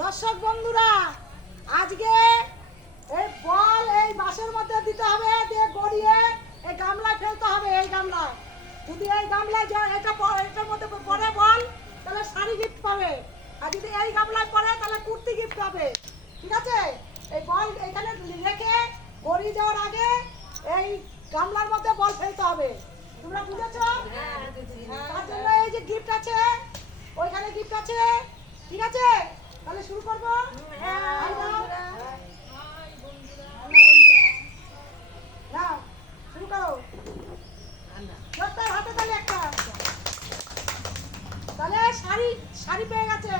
দর্শক বন্ধুরা, আজকে এই বল এই বাঁশের মধ্যে দিতে হবে, দিয়ে গড়িয়ে এই গামলায় ফেলতে হবে। এই গামলায় যদি এই গামলায় এটার মধ্যে পড়ে বল, তাহলে শাড়ি গিফট পাবে। আর যদি এই গামলায় পড়ে, তাহলে কুর্তি গিফট পাবে। ঠিক আছে? এই বল এখানে রেখে গড়িয়ে যাওয়ার আগে এই গামলার মধ্যে বল ফেলতে হবে। তোমরা বুঝেছো? তার জন্য এই যে গিফট আছে, ওইখানে গিফট আছে। ঠিক আছে, তাহলে শুরু করবো। নাও শুরু করো। হাতে তাহলে একটা তাহলে শাড়ি শাড়ি পেয়ে গেছে।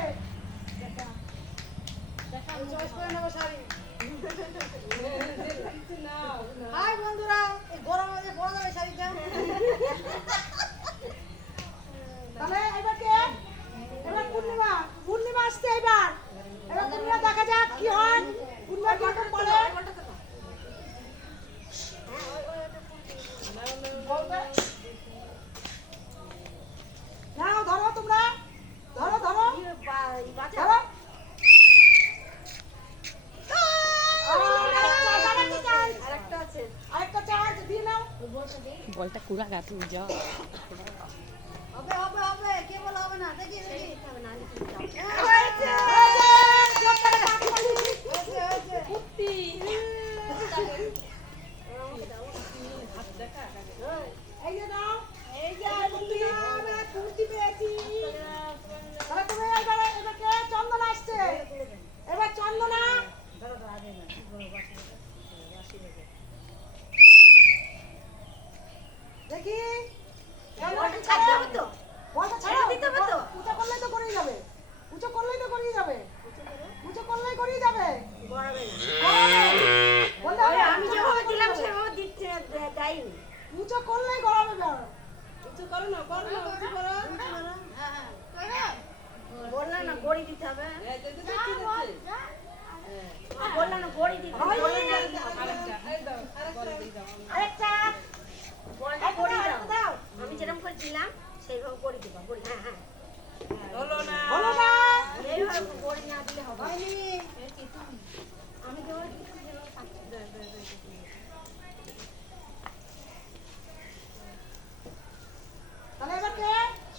হাই বন্ধুরা, এই গরমে পড়া যাবে শাড়িটা। তাহলে এবার কে? এবার পূর্ণিমা। পূর্ণিমা আসছে এবার। এবার পূর্ণিমা দেখা যাক কি হয়। পূর্ণিমা কখন পড়ে? নাও ধরো, তোমরা ধরো ধরো ধরো। আরেকটা চার্জ দিয়ে নাও। বলটা কুড়া গা তুই যা হবে হবে হবে, কে বলে হবে না? দেখি দেখি এই যে নাও, এই যে কুর্তি পেয়েছি। তাহলে তুমি এবার কে? চন্দনা আসছে। এবার চন্দনা দেখি উঁচু করলেই তো গড়িয়ে যাবে। উঁচু করলেই তো গড়িয়ে যাবে। উঁচু করলেই গড়িয়ে যাবে। আমি যেভাবে দিলাম সেভাবে দিতে দেয়নি। উঁচু করলেই গড়াবে। উঁচু করো না, করো না, উঁচু করো। বললাম না গড়ি দিতে হবে। বললাম না গড়ি দিতে হবে। আরেকটা বলটা গড়ি দাও। আমি যেরকম করে দিলাম সেইভাবে গড়ি দিবা। গড়ি, হ্যাঁ হ্যাঁ। হলো না। এইভাবে গড়ি না দিলে হবে। আমি যেভাবে দিচ্ছি সেভাবে থাকছে। তাহলে এবার কে?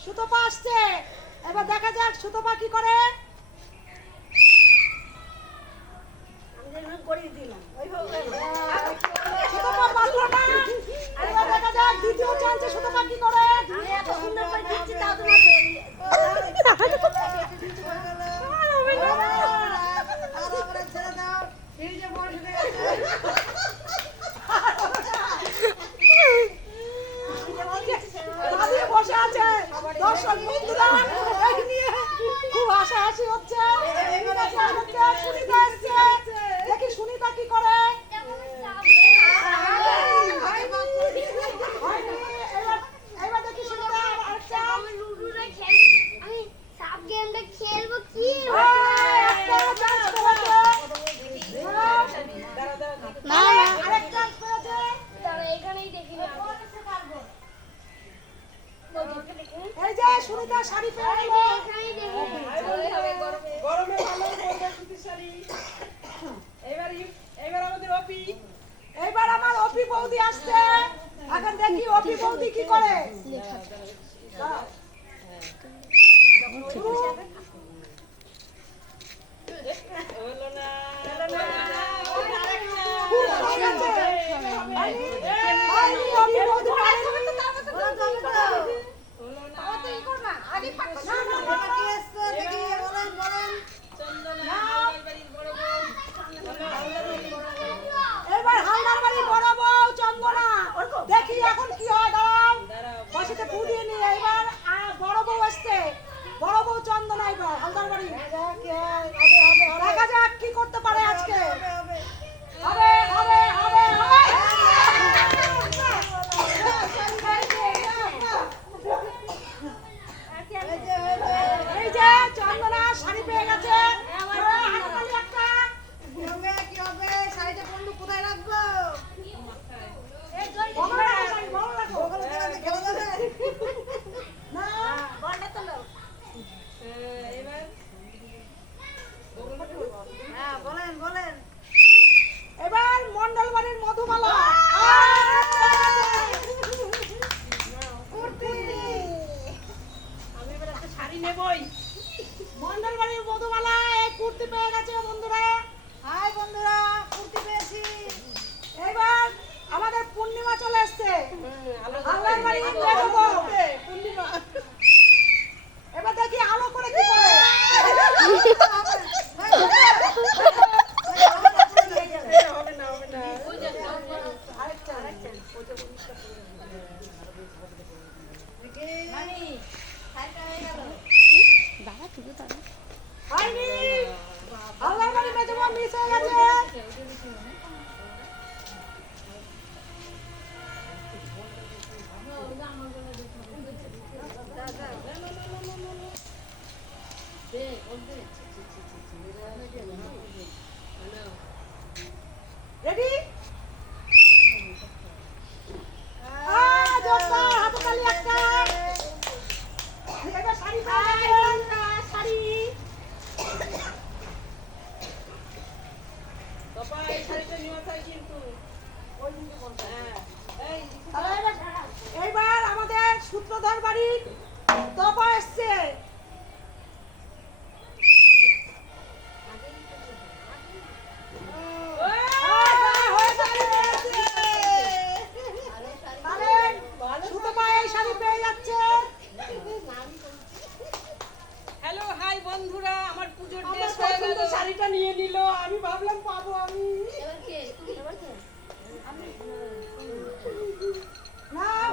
সুতপা আসছে। এবার দেখা যাক সুতপা কি করে। আমি যেভাবে গড়ি দিলাম ওইভাবে সুতপা পারলো না। এবার দেখা যাক দ্বিতীয় চান্সে সুতপা কি করে। আমি এত সুন্দর করে দিচ্ছি তাও তোমার বসে আছে দর্শক বন্ধুরা, এই নিয়ে খুব হাসাহাসি হচ্ছে। সুনিতা এসছে, দেখি সুনিতা কি করে। এবার দেখি সুনিতা আরেকটা। আমি সাব গেমটা খেলবো কি? একটা চান্স পেয়েছে। আরেকটা চান্স পেয়েছে। তারা এখানেই দেখি না। এই যে সুনিতা শাড়ি পেয়ে গেল। এখানেই দেখি। গরমে ভালো পরবে সুতির শাড়ি। এবার আমাদের অপি। এইবার আমার অপি বৌদি আসছে। এখন দেখি অপি বৌদি কি করে। হলো না। খুব ভালো আছে। অপি বৌদি পারেনি। না, না, না, না। এবার হালদার বাড়ির বড় বউ চন্দনা। দেখি এখন কি হয়। দাঁড়াও, বসিতে পুড়িয়ে নিয়ে এবার বড় বউ আসছে। বড় বউ চন্দনা এবার হালদার বাড়ি। দেখা যাক কি করতে পারে আজকে। হবে হবে হবে হবে। কুর্তি পেয়ে গেছে বন্ধুরা। হাই বন্ধুরা, কুর্তি পেয়েছি। এবার আমাদের পূর্ণিমা চলে এসছে। আল্লাহর বাড়ি বেরোবো। পূর্ণিমা এবার দেখি আলো করে কি করে। হবে না হবে না আরেকটা দাঁড়া শুধু দাঁড়া হয়নি। আল্লাহর বাড়ি বেরোবো, মিস হয়ে গেছে। রেডি? জোরদার হাততালি একটা। এবার শাড়ি পেয়ে গেছে। শাড়ি বাবা এই শাড়িটা নিয়ে চাই কিন্তু হ্যাঁ এই তাহলে এইবার আমাদের সূত্রধর বাড়ির দফা এসছে। হ্যালো হাই বন্ধুরা আমার পুজোর ড্রেস হয়ে গেল শাড়িটা নিয়ে নিল আমি ভাবলাম পাবো আমি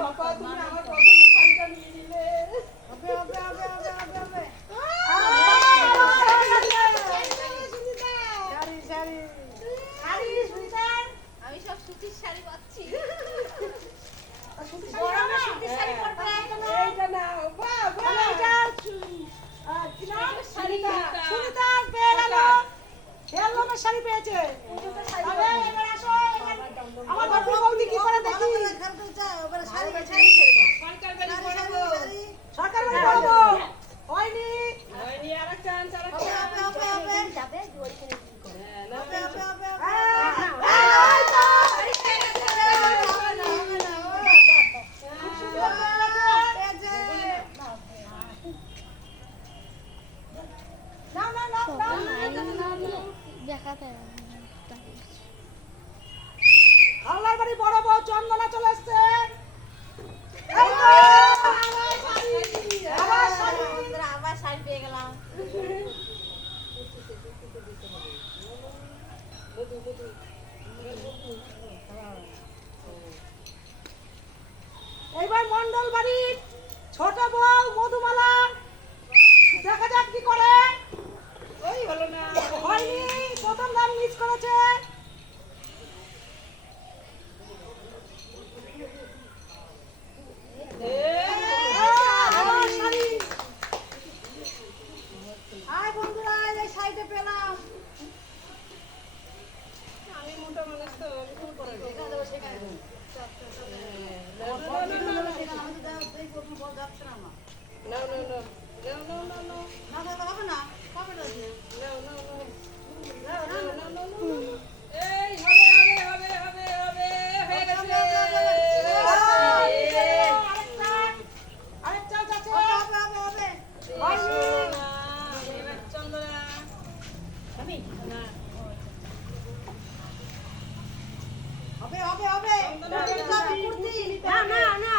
বাবা তুমি আমার পছন্দের শাড়িটা নিয়ে নিলে আমি সব সুতির শাড়ি পাচ্ছি গরমে সুতির শাড়ি পরবে এইটা নাও বাহ বাহ সুনিতা পেয়ে গেল। হেয়ারলুমের শাড়ি পেয়েছে। তবে এবার আসো, আমার বাপু বৌদি কি করে দেখি। সরকার বাড়ি পড়াবো সরকার বাড়ি পড়াবো। হয়নি। হয়নি আরেকটা আনছ আরেকটা যাবে ওই কিনে কি করে হ্যাঁ নাও এই তো। নাও, নাও, নাও, নাও। দেখাতে আল্লাহর বাড়ি বড় বউ চন্দনা চলে এসছে। এই তো। আবার শাড়ি। আবার শাড়ি পেয়ে গেলাম এইবার মন্ডল বাড়ির ছোট বউ মধুমালা, দেখা যাক কি করে। ওই হলো না হয়নি, প্রথম দাম মিস করেছে। আবার শাড়ি। হাই বন্ধুরা, এই শাড়িটা পেলাম। আমি মোটা মানুষ তো আমি কোন করে এই হবে হবে হবে হবে হবে হয়ে গেছে আরেকটা যাচ্ছে। এবার চন্দনা আমি না হবে হবে হবে। না না না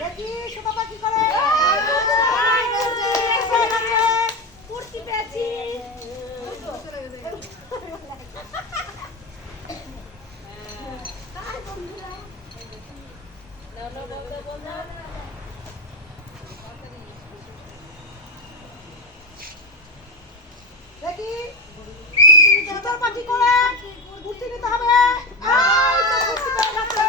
দেখি সুতপা কি করে। কুর্তি পেয়েছি। দেখি সুতপা কি করে। কুর্তি নিতে হবে। এই তো কুর্তি পেয়ে গেছে।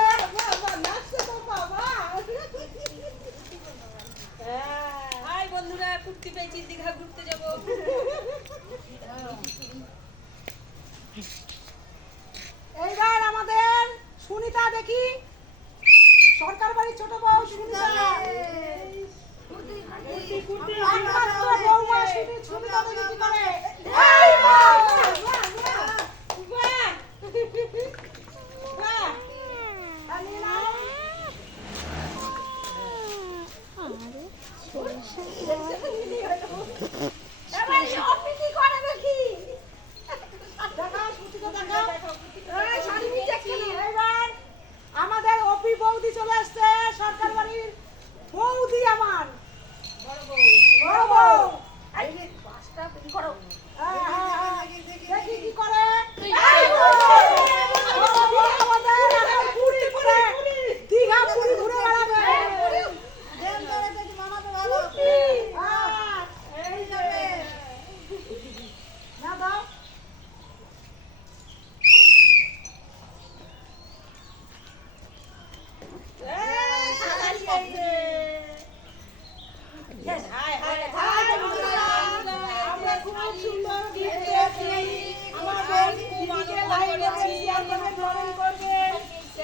হাই বন্ধুরা কুর্তি পেয়েছি দীঘা ঘুরতে যাব এইবার আমাদের সুনিতা দেখি। সরকার বাড়ির ছোট বউ সুনিতা। একমাত্র বৌমা সুনিতা দেখি কি করে। এই বাহ! বাহ! বাহ! আর নিয়ে নাও। এবার এই অপি কি করে দেখি দেখাও পুচিকে দেখাও এই শাড়ি নিচে কি এবার আমাদের অপি বৌদি চলে আসছে সরকার বাড়ির বৌদি আমার বড় বউ এই যে পাঁচটা কি করো হ্যাঁ, হ্যাঁ, হ্যাঁ। দেখি কি করে দীঘা পুরী ঘুরে বেড়াবে না দাও এই,